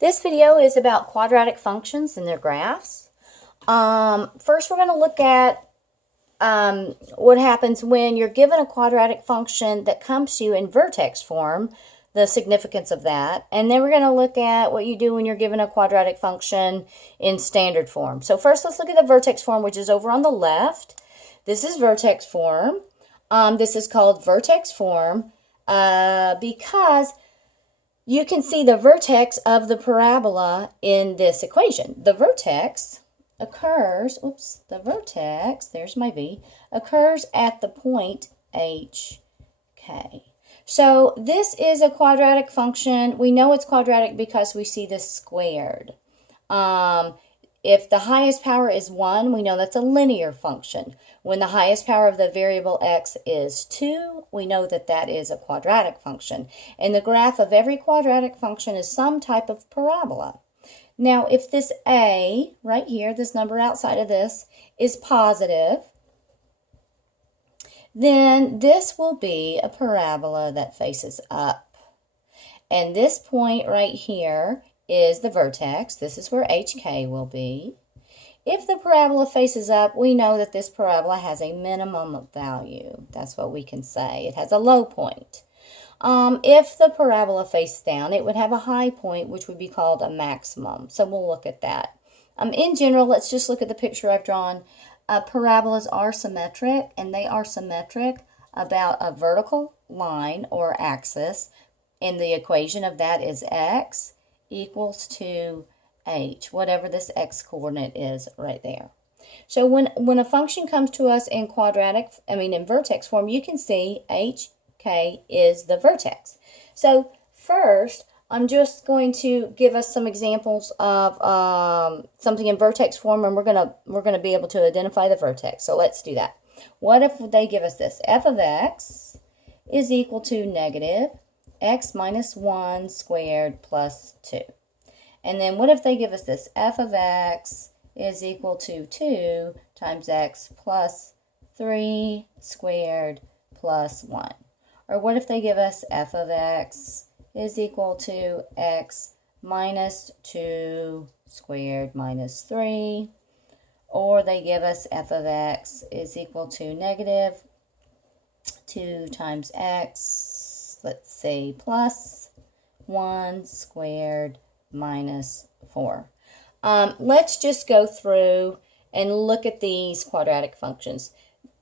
This video is about quadratic functions and their graphs. First, we're going to look at what happens when you're given a quadratic function that comes to you in vertex form, the significance of that. And then we're going to look at what you do when you're given a quadratic function in standard form. So first, let's look at the vertex form, which is over on the left. This is vertex form. This is called vertex form because you can see the vertex of the parabola in this equation. The vertex occurs, there's my V, occurs at the point HK. So this is a quadratic function. We know it's quadratic because we see this squared. If the highest power is 1, we know that's a linear function. When the highest power of the variable x is 2, we know that that is a quadratic function. And the graph of every quadratic function is some type of parabola. Now, if this a, right here, this number outside of this, is positive, then this will be a parabola that faces up. And this point right here is the vertex. This is where HK will be. If the parabola faces up, we know that this parabola has a minimum value. That's what we can say. It has a low point. If the parabola faces down, it would have a high point, which would be called a maximum. So we'll look at that. In general, let's just look at the picture I've drawn. Parabolas are symmetric, and they are symmetric about a vertical line or axis. And the equation of that is x equals to h, whatever this x coordinate is right there. So when a function comes to us in in vertex form, you can see hk is the vertex. So first, I'm just going to give us some examples of something in vertex form, and we're gonna be able to identify the vertex. So let's do that. What if they give us this? F of x is equal to negative x minus 1 squared plus 2. And then what if they give us this? F of x is equal to 2 times x plus 3 squared plus 1. Or what if they give us f of x is equal to x minus 2 squared minus 3. Or they give us f of x is equal to negative 2 times x, let's say, plus 1 squared minus 4. Let's just go through and look at these quadratic functions.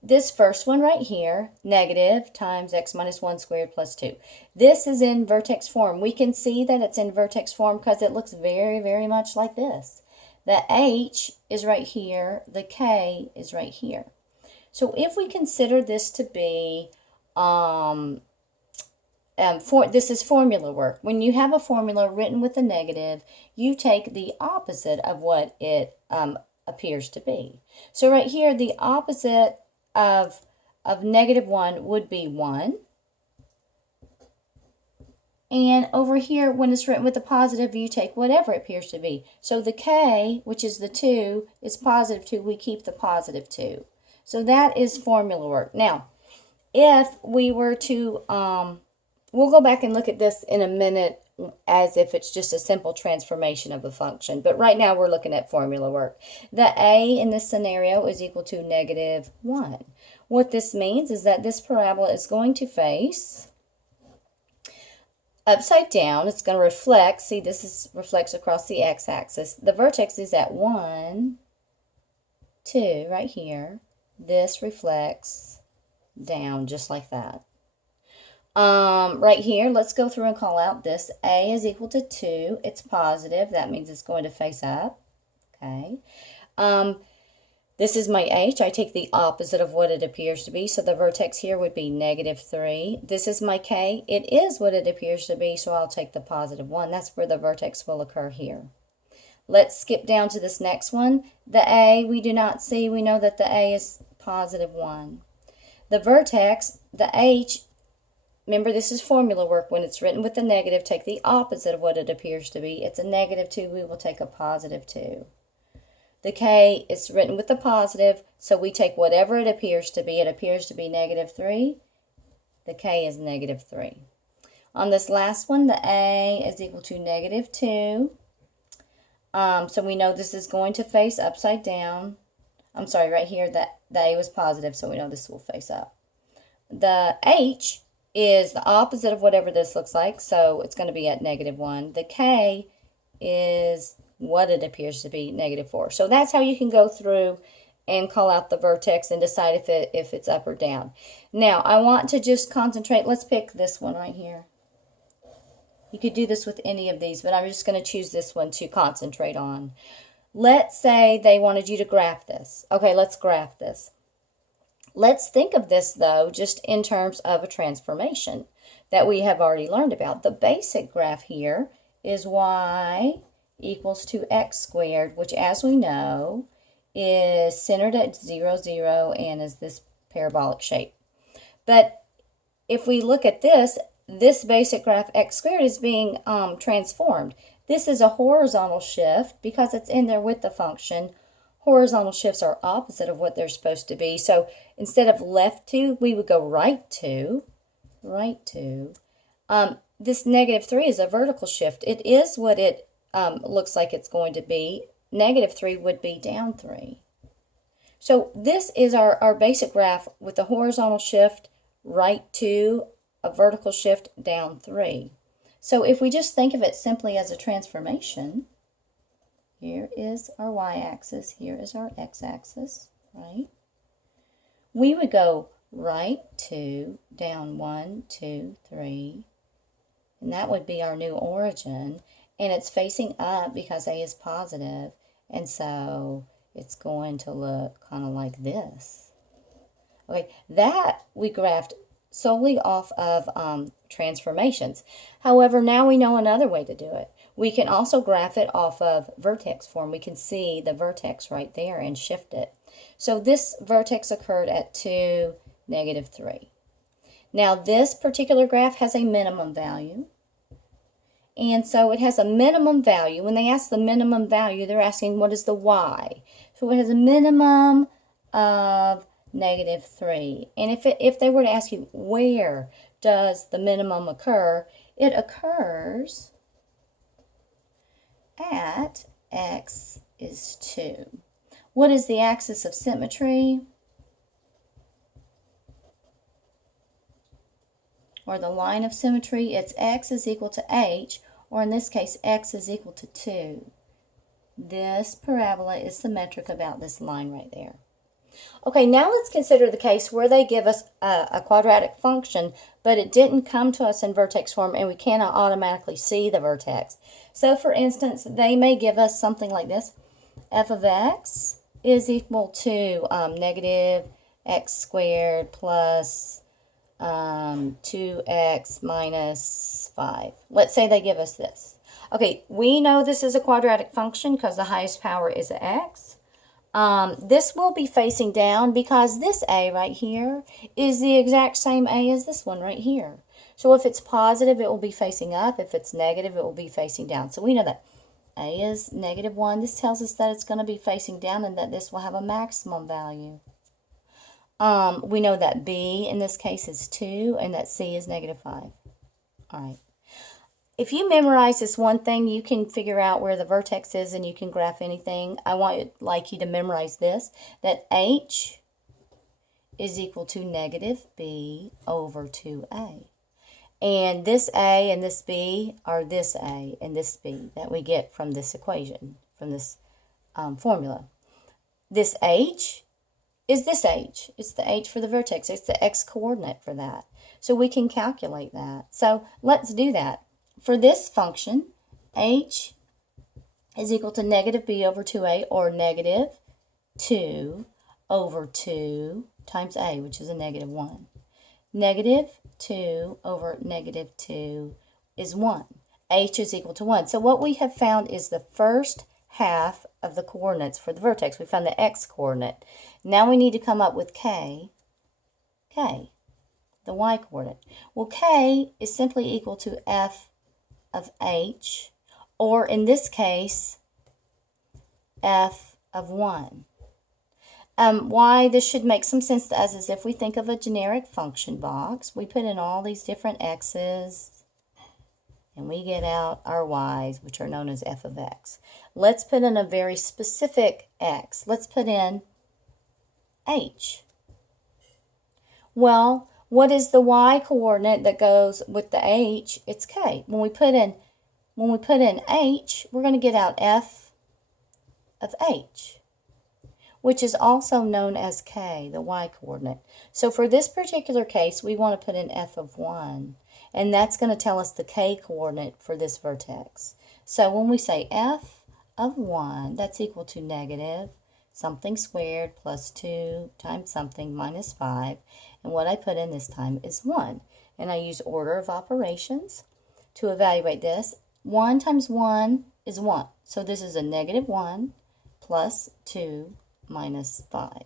This first one right here, negative times x minus 1 squared plus 2. This is in vertex form. We can see that it's in vertex form because it looks very, very much like this. The h is right here. The k is right here. So if we consider this to be this is formula work. When you have a formula written with a negative, you take the opposite of what it appears to be. So right here, the opposite of negative 1 would be 1. And over here, when it's written with a positive, you take whatever it appears to be. So the k, which is the 2, is positive 2. We keep the positive 2. So that is formula work. Now, if we were to we'll go back and look at this in a minute as if it's just a simple transformation of a function. But right now we're looking at formula work. The a in this scenario is equal to negative 1. What this means is that this parabola is going to face upside down. It's going to reflect. See, reflects across the x-axis. The vertex is at 1, 2, right here. This reflects down just like that. Right here, let's go through and call out this. A is equal to 2. It's positive. That means it's going to face up. Okay. This is my h. I take the opposite of what it appears to be. So the vertex here would be negative 3. This is my k. It is what it appears to be, so I'll take the positive 1. That's where the vertex will occur here. Let's skip down to this next one. The a we do not see. We know that the a is positive 1. The vertex, the h, remember, this is formula work. When it's written with the negative, take the opposite of what it appears to be. It's a negative 2. We will take a positive 2. The k is written with the positive, so we take whatever it appears to be. It appears to be negative 3. The k is negative 3. On this last one, the a is equal to negative 2. So we know this is going to face upside down. I'm sorry, right here, that the A was positive, so we know this will face up. The H is the opposite of whatever this looks like, so it's going to be at -1. The K is what it appears to be, -4. So that's how you can go through and call out the vertex and decide if it's up or down. Now, I want to just concentrate. Let's pick this one right here. You could do this with any of these, but I'm just going to choose this one to concentrate on. Let's say they wanted you to graph this. Okay, let's graph this. Let's think of this, though, just in terms of a transformation that we have already learned about. The basic graph here is y equals to x squared, which, as we know, is centered at 0, 0, and is this parabolic shape. But if we look at this basic graph x squared is being transformed. This is a horizontal shift because it's in there with the function. Horizontal shifts are opposite of what they're supposed to be. So instead of left to, we would go right to. This -3 is a vertical shift. It is what it looks like it's going to be. -3 would be down 3. So this is our basic graph with the horizontal shift right to, a vertical shift down 3. So if we just think of it simply as a transformation, here is our y-axis, here is our x-axis, right? We would go right 2, down 1, 2, 3, and that would be our new origin, and it's facing up because A is positive, and so it's going to look kind of like this. Okay, that we graphed solely off of transformations. However, now we know another way to do it. We can also graph it off of vertex form. We can see the vertex right there and shift it. So this vertex occurred at 2, -3. Now this particular graph has a minimum value. And so it has a minimum value. When they ask the minimum value, they're asking what is the y. So it has a minimum of -3. And if they were to ask you where does the minimum occur, it occurs at x is 2. What is the axis of symmetry? Or the line of symmetry? It's x is equal to h, or in this case, x is equal to 2. This parabola is symmetric about this line right there. Okay, now let's consider the case where they give us a quadratic function, but it didn't come to us in vertex form and we cannot automatically see the vertex. So for instance, they may give us something like this. F of x is equal to -x squared plus 2x minus 5. Let's say they give us this. Okay, we know this is a quadratic function because the highest power is x. This will be facing down because this A right here is the exact same A as this one right here. So if it's positive, it will be facing up. If it's negative, it will be facing down. So we know that A is -1. This tells us that it's going to be facing down and that this will have a maximum value. We know that B in this case is 2 and that C is -5. All right. If you memorize this one thing, you can figure out where the vertex is and you can graph anything. I like you to memorize this, that H is equal to -B over 2A. And this A and this B are this A and this B that we get from this equation, from this formula. This H is this H. It's the H for the vertex. It's the X coordinate for that. So we can calculate that. So let's do that. For this function, H is equal to -B over 2A, or -2 over 2 times A, which is a -1. -2 over -2 is 1. H is equal to 1. So what we have found is the first half of the coordinates for the vertex. We found the X coordinate. Now we need to come up with K, the Y coordinate. Well, K is simply equal to F of H, or in this case, F of 1. Why this should make some sense to us is if we think of a generic function box, we put in all these different X's and we get out our y's, which are known as f of x. Let's put in a very specific x. Let's put in h. Well, what is the y coordinate that goes with the h? It's k. When we put in h, we're going to get out f of h, which is also known as k, the y coordinate. So for this particular case, we want to put in f of 1, and that's going to tell us the k coordinate for this vertex. So when we say f of 1, that's equal to negative something squared plus 2 times something minus 5, and what I put in this time is 1. And I use order of operations to evaluate this. 1 times 1 is 1, so this is a negative 1 plus 2 minus 5.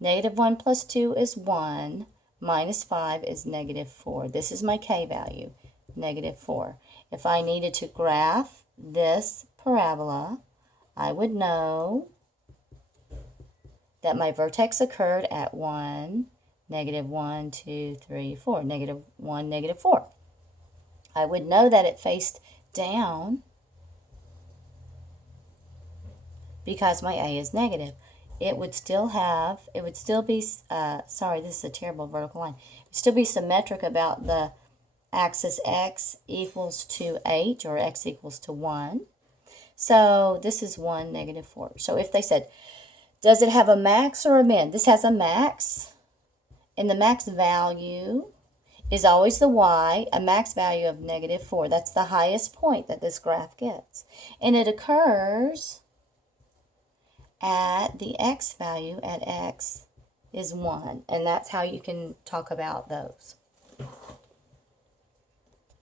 Negative 1 plus 2 is 1, minus 5 is negative 4. This is my k value, negative 4. If I needed to graph this parabola, I would know that my vertex occurred at 1, negative 1, 2, 3, 4, negative 1, negative 4. I would know that it faced down because my A is negative. It would still be, sorry, this is a terrible vertical line. It would still be symmetric about the axis x equals to h, or x equals to 1. So this is 1, negative 4. So if they said, does it have a max or a min? This has a max, and the max value is always the y, a max value of negative 4. That's the highest point that this graph gets. And it occurs at the x value at x is 1. And that's how you can talk about those.